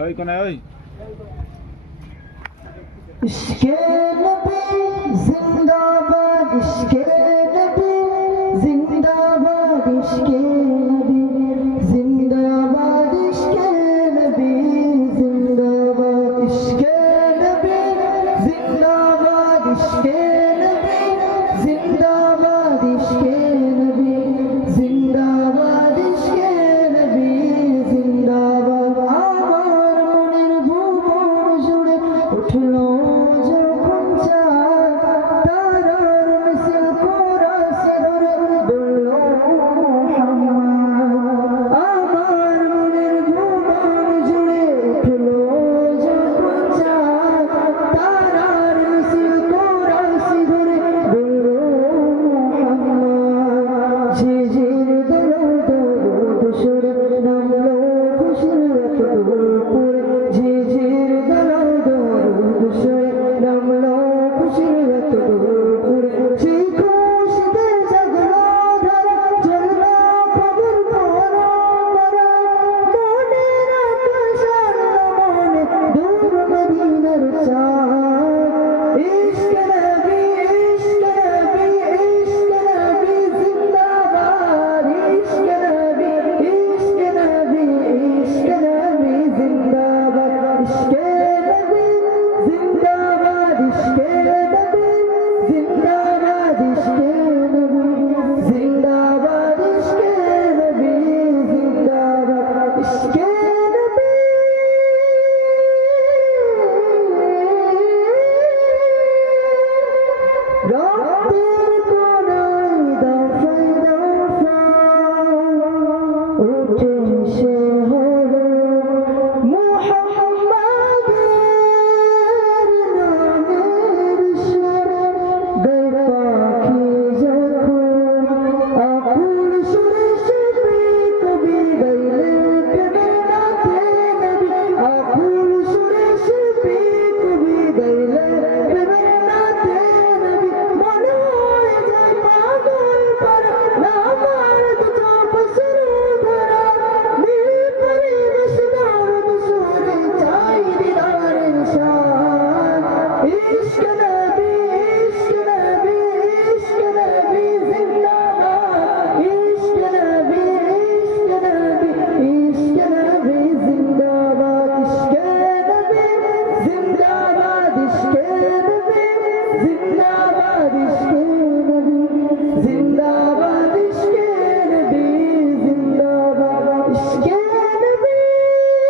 ওই কোনায় ওই ইশকে নবী জিন্দাবাদ, ইশকে নবী জিন্দাবাদ, ইশকে নবী জিন্দাবাদ, ইশকে নবী জিন্দাবাদ, ইশকে নবী জিন্দাবাদ, ইশকে নবী জিন্দাবাদ, ইশকে নবী জিন্দাবাদ, ইশকে নবী জিন্দাবাদ। আমার মনের ভুবন জুড়ে উঠলো যখন চাঁদ, তারার মিছিল কোরাসে ধরে বলল মুহাম্মদ। আমার মনের ভুবন জুড়ে উঠলো যখন চাঁদ, তারার মিছিল কোরাসে ধরে বলল মুহাম্মদ। ঝিঝির দোলা দরুদ সুরে নামলো খুশির রাত দুপুরে, ঝিঝির দোলা দরুদ সুরে নামলো খুশির রাত দুপুরে। সেই খুশিতে জাগলো ধারা, জ্বললো খবর পরম্পরা, মনের আকাশ আনলো মনে দূর মদিনার চাঁদ। ইশকে নবী, ইশকে নবী, ইশকে নবী জিন্দাবাদ, ইশকে নবী, ইশকে নবী, ইশকে নবী জিন্দাবাদ, ইশকে